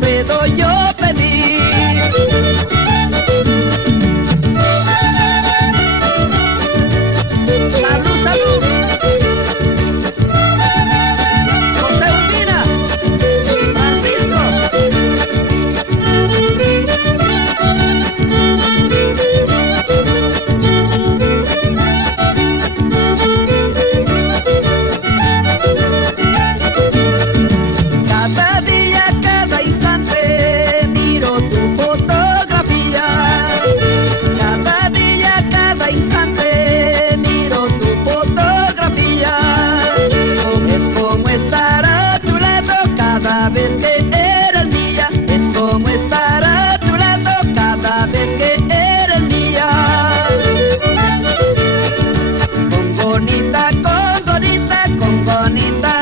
puedo yo pedir. Salud, salud. José Urbina, Francisco. Cada día, cada instante miro tu fotografía. Cada día, cada instante miro tu fotografía. Es como estar a tu lado cada vez que eres mía. Es como estar a tu lado cada vez que eres mía. Con bonita, con bonita, con bonita.